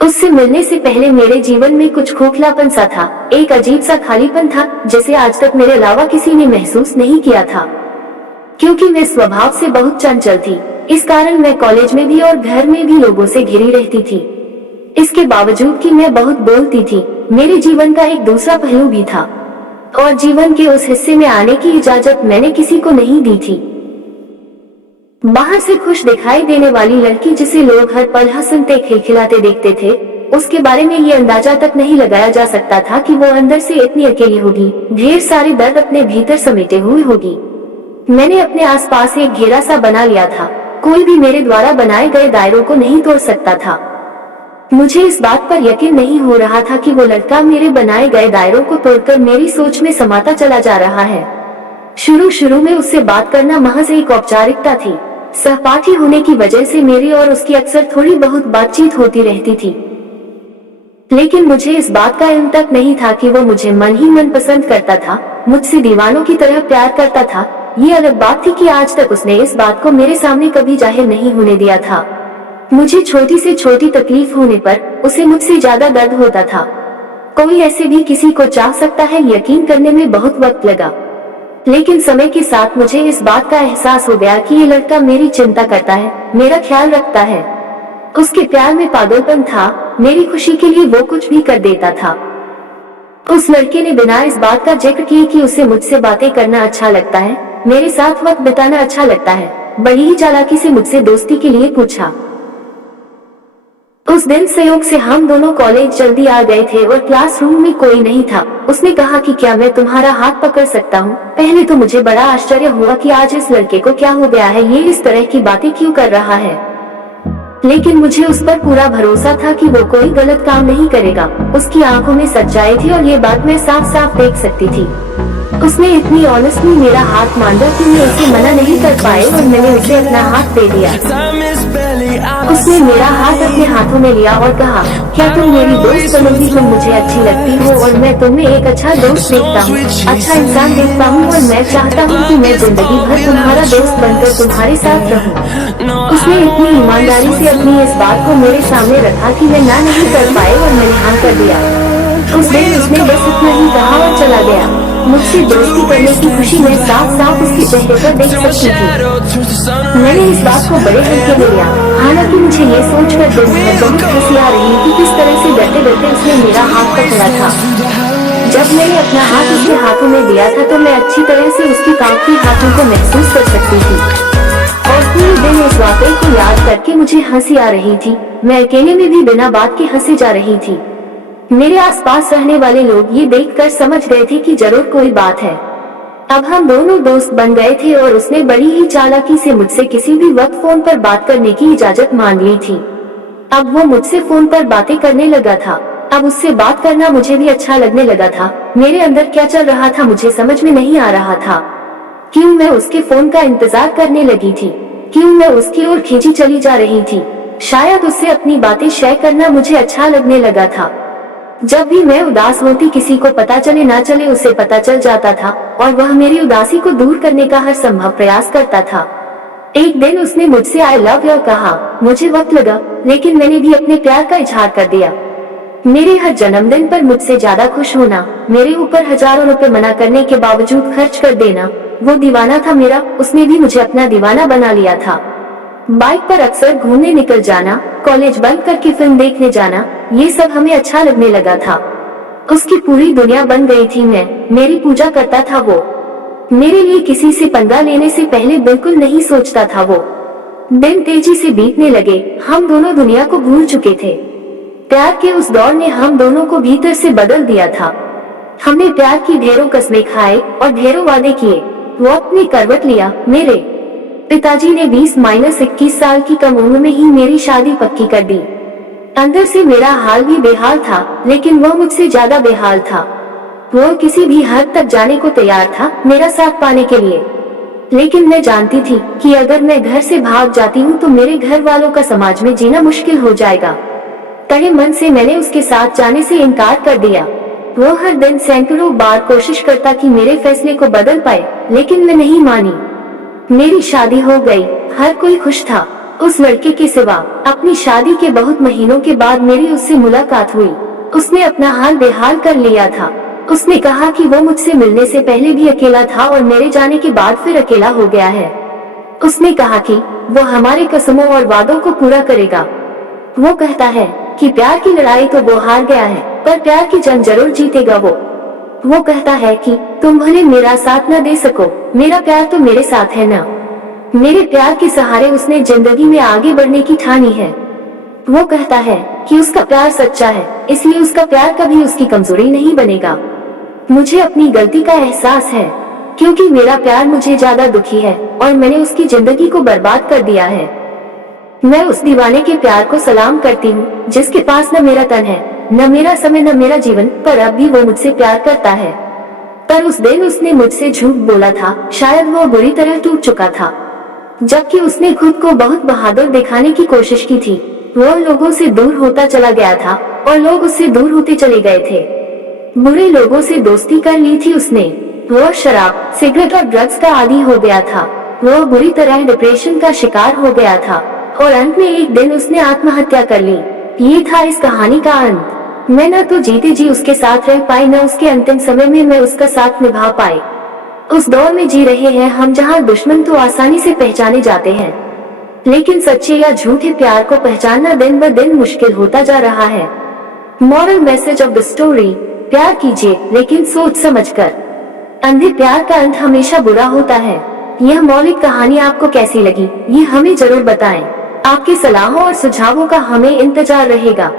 उससे मिलने से पहले मेरे जीवन में कुछ खोखलापन सा था, एक अजीब सा खालीपन था जिसे आज तक मेरे अलावा किसी ने महसूस नहीं किया था। क्योंकि मैं स्वभाव से बहुत चंचल थी, इस कारण मैं कॉलेज में भी और घर में भी लोगों से घिरी रहती थी। इसके बावजूद कि मैं बहुत बोलती थी, मेरे जीवन का एक दूसरा पहलू भी था और जीवन के उस हिस्से में आने की इजाजत मैंने किसी को नहीं दी थी। बाहर से खुश दिखाई देने वाली लड़की जिसे लोग हर पल हंसते खिलखिलाते देखते थे, उसके बारे में ये अंदाजा तक नहीं लगाया जा सकता था कि वो अंदर से इतनी अकेली होगी, ढेर सारे दर्द अपने भीतर समेटे हुए होगी। मैंने अपने आसपास एक घेरा सा बना लिया था, कोई भी मेरे द्वारा बनाए गए दायरों को नहीं तोड़ सकता था। मुझे इस बात पर यकीन नहीं हो रहा था कि वो लड़का मेरे बनाए गए दायरों को तोड़कर मेरी सोच में समाता चला जा रहा है। शुरू में उससे बात करना महज एक औपचारिकता थी। सहपाठी होने की वजह से मेरी और उसकी अक्सर थोड़ी बहुत बातचीत होती रहती थी, लेकिन मुझे इस बात का इल्म तक नहीं था कि वो मुझे मन ही मन पसंद करता था, मुझसे दीवानों की तरह प्यार करता था। ये अलग बात थी कि आज तक उसने इस बात को मेरे सामने कभी जाहिर नहीं होने दिया था। मुझे छोटी से छोटी तकलीफ होने पर उसे मुझसे ज्यादा दर्द होता था। कोई ऐसे भी किसी को चाह सकता है, यकीन करने में बहुत वक्त लगा, लेकिन समय के साथ मुझे इस बात का एहसास हो गया कि ये लड़का मेरी चिंता करता है, मेरा ख्याल रखता है। उसके प्यार में पागलपन था, मेरी खुशी के लिए वो कुछ भी कर देता था। उस लड़के ने बिना इस बात का जिक्र किए कि उसे मुझसे बातें करना अच्छा लगता है, मेरे साथ वक्त बिताना अच्छा लगता है, बड़ी ही चालाकी से मुझसे दोस्ती के लिए पूछा। उस दिन संयोग से हम दोनों कॉलेज जल्दी आ गए थे और क्लासरूम में कोई नहीं था। उसने कहा कि क्या मैं तुम्हारा हाथ पकड़ सकता हूँ। पहले तो मुझे बड़ा आश्चर्य हुआ कि आज इस लड़के को क्या हो गया है, ये इस तरह की बातें क्यों कर रहा है, लेकिन मुझे उस पर पूरा भरोसा था कि वो कोई गलत काम नहीं करेगा। उसकी आंखों में सच्चाई थी और ये बात मैं साफ साफ देख सकती थी। उसने इतनी ऑनेस्टली मेरा हाथ मांगा कि मैं उसे मना नहीं कर पाई और मैंने उसे अपना हाथ दे दिया। उसने मेरा हाथ अपने हाथों में लिया और कहा, क्या तुम मेरी दोस्त बनोगी? तुम मुझे अच्छी लगती हो और मैं तुम्हें एक अच्छा दोस्त देखता हूँ, अच्छा इंसान देखता हूँ और मैं चाहता हूँ कि मैं जिंदगी भर तुम्हारा दोस्त बनकर तुम्हारे साथ रहूँ। उसने इतनी ईमानदारी से अपनी इस बात को मेरे सामने रखा कि मैं ना नहीं कर पाई और मैंने हाँ कर दिया। उस दिन उसने बस इतना ही कहा और चला गया। मुझसे दोस्ती करने की खुशी मैं साफ साफ उसके चेहरे पर देख सकती थी। मैंने इस बात को बड़े हल्के में लिया, हालांकि मुझे ये सोचकर दिल में बहुत हंसी आ रही कि किस तरह से डरते डरते उसने मेरा हाथ पकड़ा था। जब मैंने अपना हाथ उसके हाथों में दिया था तो मैं अच्छी तरह से उसकी कांपती हाथों को महसूस कर सकती थी और पूरे दिन इस वाकये को याद करके मुझे हंसी आ रही थी। मैं अकेले में भी बिना बात के हंसी जा रही थी। मेरे आसपास रहने वाले लोग ये देखकर समझ गए थे कि जरूर कोई बात है। अब हम दोनों दोस्त बन गए थे और उसने बड़ी ही चालाकी से मुझसे किसी भी वक्त फोन पर बात करने की इजाजत मांग ली थी। अब वो मुझसे फोन पर बातें करने लगा था। अब उससे बात करना मुझे भी अच्छा लगने लगा था। मेरे अंदर क्या चल रहा था मुझे समझ में नहीं आ रहा था। क्यों मैं उसके फोन का इंतजार करने लगी थी, क्यों मैं उसकी ओर खींची चली जा रही थी। शायद उससे अपनी बातें शेयर करना मुझे अच्छा लगने लगा था। जब भी मैं उदास होती, किसी को पता चले ना चले उसे पता चल जाता था और वह मेरी उदासी को दूर करने का हर संभव प्रयास करता था। एक दिन उसने मुझसे आई लव यू कहा। मुझे वक्त लगा, लेकिन मैंने भी अपने प्यार का इजहार कर दिया। मेरे हर जन्मदिन पर मुझसे ज्यादा खुश होना, मेरे ऊपर हजारों रुपए मना करने के बावजूद खर्च कर देना, वो दीवाना था मेरा। उसने भी मुझे अपना दीवाना बना लिया था। बाइक पर अक्सर घूमने निकल जाना, कॉलेज बंद करके फिल्म देखने जाना, ये सब हमें अच्छा लगने लगा था। उसकी पूरी दुनिया बन गई थी मेरी पूजा करता था वो। मेरे लिए किसी से पंगा लेने से पहले बिल्कुल नहीं सोचता था वो। दिन तेजी से बीतने लगे, हम दोनों दुनिया को भूल चुके थे। प्यार के उस दौर ने हम दोनों को भीतर से बदल दिया था। हमने प्यार की ढेरों कस्में खाए और ढेरों वादे किए। वो अपनी करवट लिया। मेरे पिताजी ने 20-21 साल की कम उम्र में ही मेरी शादी पक्की कर दी। अंदर से मेरा हाल भी बेहाल था, लेकिन वो मुझसे ज्यादा बेहाल था। वो किसी भी हद तक जाने को तैयार था मेरा साथ पाने के लिए, लेकिन मैं जानती थी कि अगर मैं घर से भाग जाती हूँ तो मेरे घर वालों का समाज में जीना मुश्किल हो जाएगा। तहे मन से मैंने उसके साथ जाने से इनकार कर दिया। वो हर दिन सैकड़ों बार कोशिश करता कि मेरे फैसले को बदल पाए, लेकिन मैं नहीं मानी। मेरी शादी हो गई, हर कोई खुश था। उस लड़के के सिवा अपनी शादी के बहुत महीनों के बाद मेरी उससे मुलाकात हुई। उसने अपना हाल बेहाल कर लिया था। उसने कहा कि वो मुझसे मिलने से पहले भी अकेला था और मेरे जाने के बाद फिर अकेला हो गया है। उसने कहा कि वो हमारे कसमों और वादों को पूरा करेगा। वो कहता है कि प्यार की लड़ाई तो वो हार गया है, पर प्यार की जंग जरूर जीतेगा वो कहता है कि तुम भले मेरा साथ न दे सको, मेरा प्यार तो मेरे साथ है ना। मेरे प्यार के सहारे उसने जिंदगी में आगे बढ़ने की ठानी है। वो कहता है कि उसका प्यार सच्चा है, इसलिए उसका प्यार कभी उसकी कमजोरी नहीं बनेगा। मुझे अपनी गलती का एहसास है, क्योंकि मेरा प्यार मुझे ज्यादा दुखी है और मैंने उसकी जिंदगी को बर्बाद कर दिया है। मैं उस दीवाने के प्यार को सलाम करती हूँ जिसके पास न मेरा तन है, न मेरा समय, न मेरा जीवन, पर अब भी वो मुझसे प्यार करता है। पर उस दिन उसने मुझसे झूठ बोला था, शायद वो बुरी तरह टूट चुका था। जबकि उसने खुद को बहुत बहादुर दिखाने की कोशिश की थी। वो लोगों से दूर होता चला गया था और लोग उससे दूर होते चले गए थे। बुरे लोगों से दोस्ती कर ली थी उसने। वो शराब, सिगरेट और ड्रग्स का आदी हो गया था। वो बुरी तरह डिप्रेशन का शिकार हो गया था और अंत में एक दिन उसने आत्महत्या कर ली। ये था इस कहानी का अंत। मैं न तो जीते जी उसके साथ रह पाई, न उसके अंतिम समय में मैं उसका साथ निभा पाई। उस दौर में जी रहे हैं हम जहाँ दुश्मन तो आसानी से पहचाने जाते हैं, लेकिन सच्चे या झूठे प्यार को पहचानना दिन ब दिन मुश्किल होता जा रहा है। Moral message of the story: प्यार कीजिए लेकिन सोच समझकर। अंधे प्यार का अंत हमेशा बुरा होता है। यह मौलिक कहानी आपको कैसी लगी, ये हमें जरूर बताएं। आपके सलाहों और सुझावों का हमें इंतजार रहेगा।